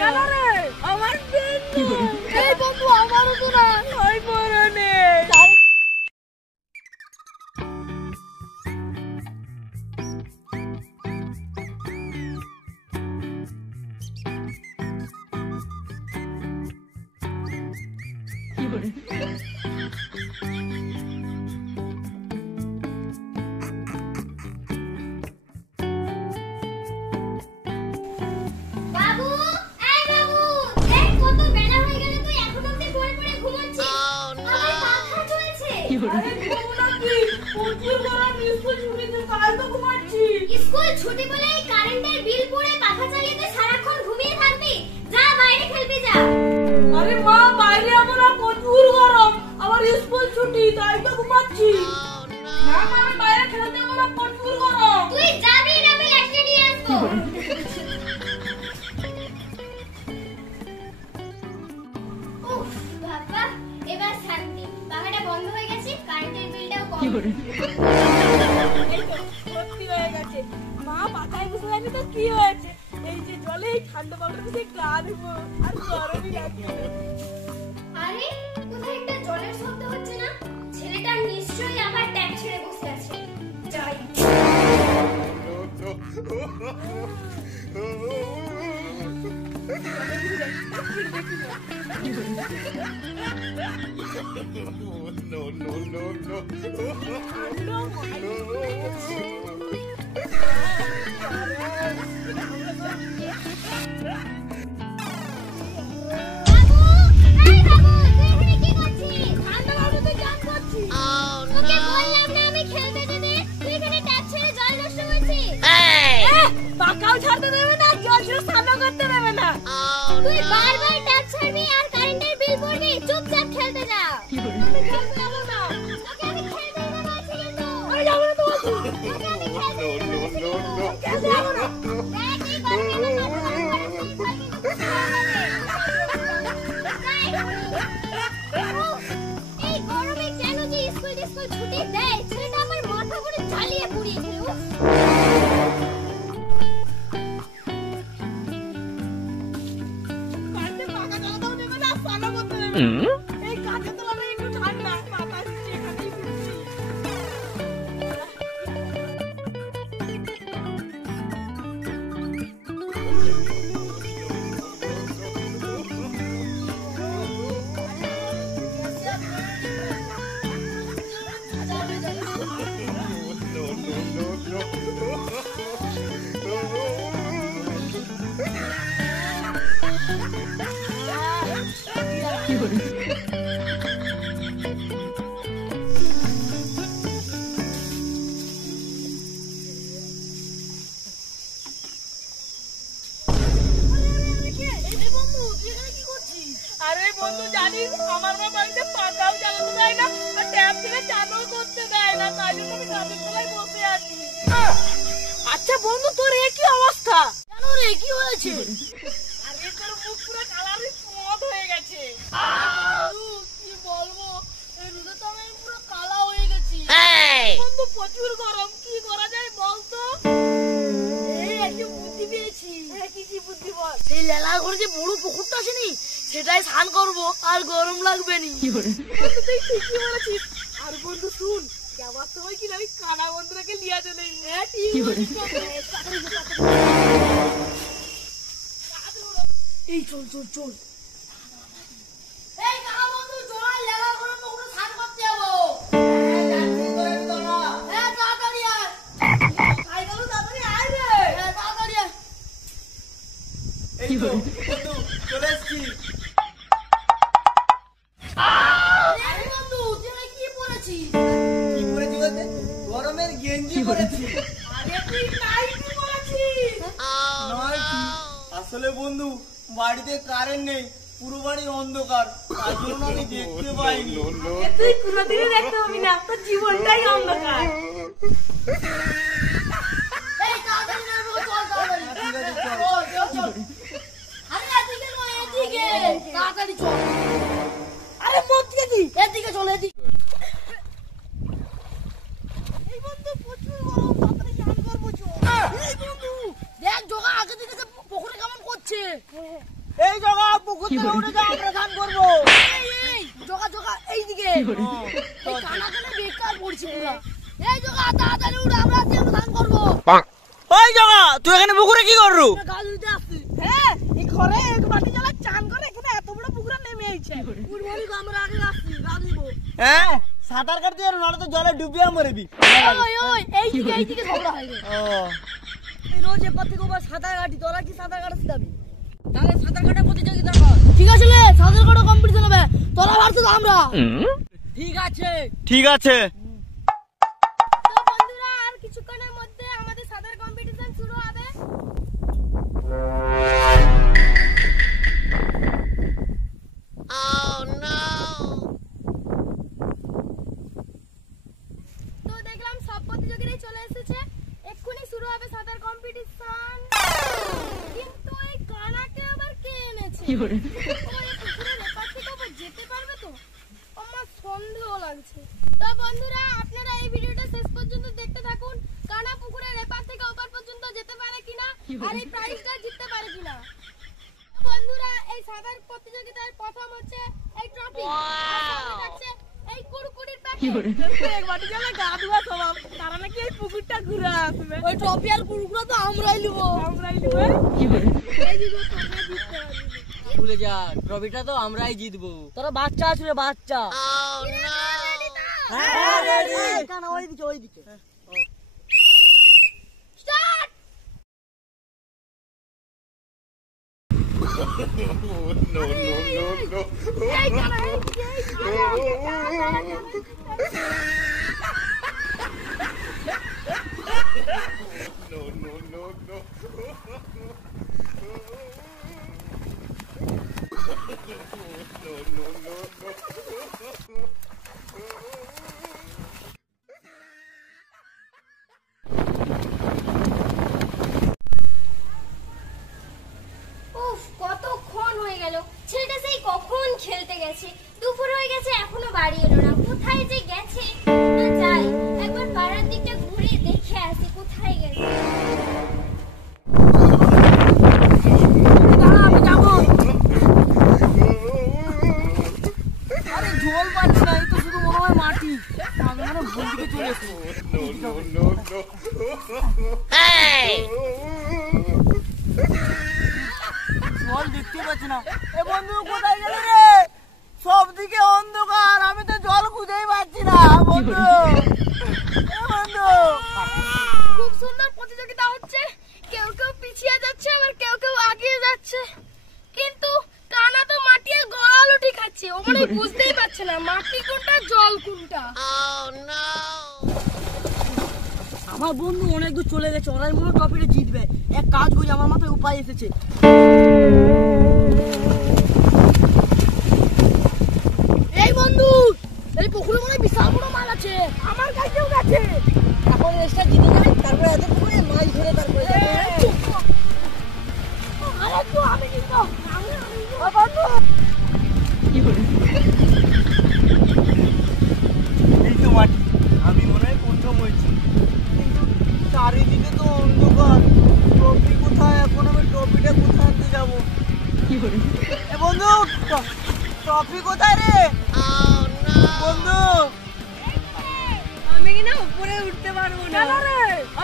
না। আমার বন্ধু এই বন্ধু আমারও তো না ওই পরনে স্কুল ছুটি বলে কারেন্টের বিল পড়ে পাখা চালিয়ে তুই সারাক্ষণ ঘুমিয়ে থাকবি। যা বাইরে খেলবি যা। আরে মা বাইরে আমরা প্রচুর গরম আমার স্কুল ছুটি তাই তো ঘুমাচ্ছি। না মা বাইরে খেলতে আমরা প্রচুর গরম। তুই যাবি না আমি লাঠি নিয়ে আসবো। উফ বাবা এবার শান্তি। পাখাটা বন্ধ হয়ে গেছে কারেন্টের বিলটাও কম। সত্যি হয়ে গেছে মা পাখায় বসে আছে তো কি হয়েছে এই যে জলে এই ঠান্ডা পানির মধ্যে গা দেবো আর গরমই লাগছে। আরে কোথায় একটা জলের শব্দ হচ্ছে না? ছেলেটা নিশ্চয়ই আমার ট্যাপ ছেড়ে বসে আছে। যাই। পাকাও ছাড়তে দেবে না জল ছিল স্নান করতে দেবে না। তুই বারবার ট্যাপ ছাড়বি আর কারেন্টের বিল পড়বি। চুপচাপ খেলতে যা। আমি খেলতে যাবো না। তোকে আমি খেলতে দিতে বলছি কিন্তু। আমি যাবো না তো বলছি। তোকে আমি খেলতে দিতে বলছি কিন্তু। খেলতে যাবো না। দেখ এই গরমে আমার এই গরমে কেন যে স্কুল ছুটি দেয় ছেলেটা আমার মাথা পুরো জ্বালিয়ে পুড়িয়ে দিল। এই কাছে তো আমি একটু ঠান্ডা বাতাস এখানেই ঘুরছি। আরে বন্ধু জানিস আমার মা বাড়িতে পাকাও জ্বালাতে দেয় না আর ট্যাপ থেকে চালও করতে দেয় না তাই জন্য আমি গাছের তলায় বসে আছি। আচ্ছা বন্ধু তোর এ কি অবস্থা? কেন রে কি হয়েছে? আরে তোর মুখ পুরো কালারই মদ হয়ে গেছে। কি বলবো এই রোদে তো আমি পুরো কালা হয়ে গেছি। বন্ধু প্রচুর গরম কি করা যায় বলতো? এই একটা বুদ্ধি পেয়েছি। কি বুদ্ধি বল? এই লেলা করে যে বড় পুকুরটা আসেনি সেটাই স্নান করবো আর গরম লাগবে নি। তুই ঠিকই বলেছিস। আর বন্ধু শুন যাওয়ার সময় কিনা আমি কানা বন্ধুরাকে লিয়া চলে এই চল চল চল। এই কানা বন্ধু চল লেলা করে পুকুরে স্নান করতে যাবো। তাড়াতাড়ি আয়। তাড়াতাড়ি আয় রে। তাড়াতাড়ি আয়। এই তো বন্ধু চলে এসেছি। আরে বন্ধু তুই কি পরেছিস? কি পরেছি বলতে গরমের গেঞ্জি পরেছি। আরে তুই নাইটি পরেছিস? নাইটি আসলে বন্ধু বাড়িতে কারেন্ট নেই পুরো বাড়ি অন্ধকার তার জন্য আমি দেখতে পাইনি। তুই কোনোদিনই দেখতে পাবি না তোর জীবনটাই অন্ধকার। এই তাড়াতাড়ি না চল তাড়াতাড়ি। চল চল। আরে এদিকে নয় এদিকে তাড়াতাড়ি চল। আরে মত কি এদিকে চল এদিকে। এই বন্ধু প্রচুর গরম তাড়াতাড়ি স্নান করবো চল। এই বন্ধু দেখ জগা আগে থেকে পুকুরে কেমন করছে। এই জগা পুকুর থেকে উঠে যাও, আমরা স্নান করবো। এই জগা জগা এইদিকে এই কানা কানে বেকার পড়ছে পুরা। এই জগা তাড়াতাড়ি উঠ, আমরা আজকে স্নান করবো। ওই জগা তুই এখানে পুকুরে কি করলু? গা ধুইতে আসছি। হ্যাঁ এই ঘরে এক বাটি জল চান করে এখানে এত বড় পুকুরে নেমে আইছে। উঠবনি আমরা আগে আসছি গা ধুইবো। হ্যাঁ সাঁতার কাটতে আর নালে তো জলে ডুবিয়ে মরবি। ওই ওই এইদিকে ঝগড়া হয় রে। ও এই রোজ এপার থেকে ওপার সাঁতার কাটি, তোরা কি সাঁতার কাটতে যাবি? তাহলে সাঁতার কাটা প্রতিযোগিতা কর। ঠিক আছে রে, সাঁতার কাটা কম্পিটিশন হবে, তোরা ভার্সেস আমরা। ঠিক আছে ঠিক আছে। তো বন্ধুরা আর কিছুক্ষণের মধ্যে আমাদের সাঁতার কম্পিটিশন শুরু হবে। তো দেখলাম সব প্রতিযোগীরাই চলে এসেছে, এক্ষুনি শুরু হবে সাঁতার কম্পিটিশন। কিন্তু এই কানাকে আবার কে এনেছে? ও এই পুকুরের এপার থেকে ওপার যেতে পারবে তো? আমার সন্দেহ লাগছে। তো বন্ধুরা আপনারা এই ভিডিওটা শেষ পর্যন্ত দেখতে থাকুন, কানা পুকুরের এপার থেকে ওপার পর্যন্ত যেতে পারে কিনা আর এই প্রাইজটা জিততে পারে কিনা। তো বন্ধুরা এই সাঁতার প্রতিযোগিতার প্রথম হচ্ছে এই ট্রফি, আছে এই কুড়কুড়ির প্যাকেট। এক বাটি জলে গা ধোয়া স্বভাব, তারা নাকি এই পুকুরটা ঘুরে আসবে। ওই ট্রফি আর কুড়কুড়া তো আমরাই নিব। এই দিকে তোমরা জিততে পারবে। ভুলে যা, ট্রফিটা তো আমরাই জিতবো। তোরা বাচ্চা আছরে বাচ্চা। হ্যাঁ রেডি। কেন ওইদিকে স্টার্ট। এই কানা উফ, কতক্ষণ হয়ে গেল, ছেলেটা সেই কখন খেলতে গেছে, দুপুর হয়ে গেছে এখনো বাড়ি এলো না, কোথায় যে গেছে। না যাই একবার পাড়ার দিকটা ঘুরে দেখে আসি কোথায় গেছে। আমি যাবো। আরে জল পাচ্ছি না, এই তো শুধু মনে হয় মাটি। আমি মানে ভুল দিকে চলে এসেছি। জল দেখতে পাচ্ছি না। এ বন্ধু কোথায় গেলে রে? সব দিকে অন্ধকার, আমি তো জল খুঁজেই পাচ্ছি না বন্ধু। এ বন্ধু খুব সুন্দর প্রতিযোগিতা হচ্ছে, কেউ কেউ পিছিয়ে যাচ্ছে আবার কেউ কেউ আগিয়ে যাচ্ছে, কিন্তু কানা তো মাটি আর গড়ালুটি খাচ্ছে, ও মানে বুঝতেই পারছে না মাটি কোনটা জল কোনটা। আমার বন্ধু অনেক দূর চলে গেছে, ওরাই মনে হয় ট্রফিটা জিতবে। এক কাজ করি, আমার মাথায় উপায় এসেছে। এই বন্ধু, এই পুকুরে মনে হয় বিশাল বড় মাছ আছে, আমার কাছেও গেছে। এখন রেসটা জিতে যাই, তারপরে এদের পুকুরে মাছ ধরে তারপরে যাবো। আরে তো আমি কিন্তু ও বন্ধু এই তো মাটি, আমি মনে হয় প্রথম হয়েছি, কিন্তু চারিদিকে তো অন্ধকার। ট্রফি কোথায়? এখন আমি ট্রফিটা কোথায় আনতে যাবো? এ বন্ধু, ট্রফি কোথায় রে বন্ধু? আমি কিনা উপরে উঠতে পারবো না।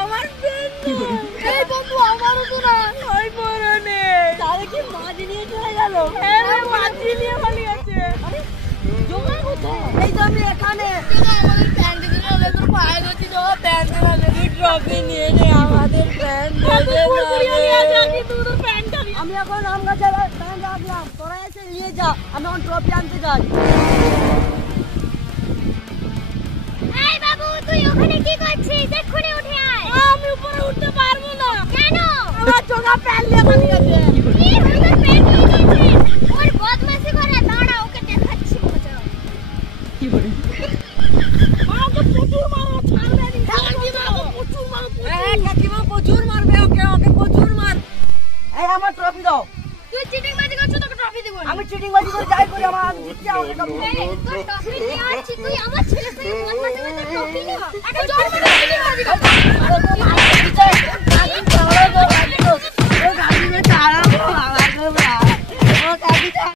আমার বন্ধু, এই বন্ধু আমারও তো না, ওই মরণে তাহলে কি মাছ নিয়ে চলে গেল? হ্যাঁ মাছ নিয়ে পালিয়ে গেছে। আরে জমা কোথায়? এই তো আমি এখানে। আমাদের প্যান্ট দিতে হবে, তোর পায়ে ধরছি, জমা প্যান্ট দিতে হবে। ট্রফি নিয়ে নে, আমাদের প্যান্ট দে না। আমি এখন আম গাছে প্যান্ট রাখলাম, তোরা এসে নিয়ে যা, আমি এখন ট্রফি আনতে যাই। এই বাবু, তুই ওখানে কি করছিস? এক্ষুনি উঠে আয়। আমি উপরে উঠতে পারবো না। কেন? আমার চোখা প্যান্ট নিয়ে পালিয়ে গেছে। কি হলো? প্যান্ট নিয়ে গেছে। ওর বদমাশি করে, দাঁড়া ওকে দেখাচ্ছি মজা। আমাকে প্রচুর মারো, ছাড়বে না। কাকিমা প্রচুর মারো, কাকিমা প্রচুর মারবে, ওকে প্রচুর মার। এই আমার ট্রফি দাও। তুই চিটিং বাজি করছিস, তোকে ট্রফি দেব না। আমি চিটিং বাজি করে যাই করি, আমার জিততে আমাকে ট্রফি। এই, তোর ট্রফি নিয়ে আসছি, তুই আমার ছেলের সঙ্গে বদমাশি করে তোর ট্রফি নেওয়া। একটা জোর করে চিটিং বাজি কর। আরে তো ভাই দিতে, গাড়ি চালাও তো, গাড়ি তো, ও গাড়ি নিয়ে চালাও, আমাকে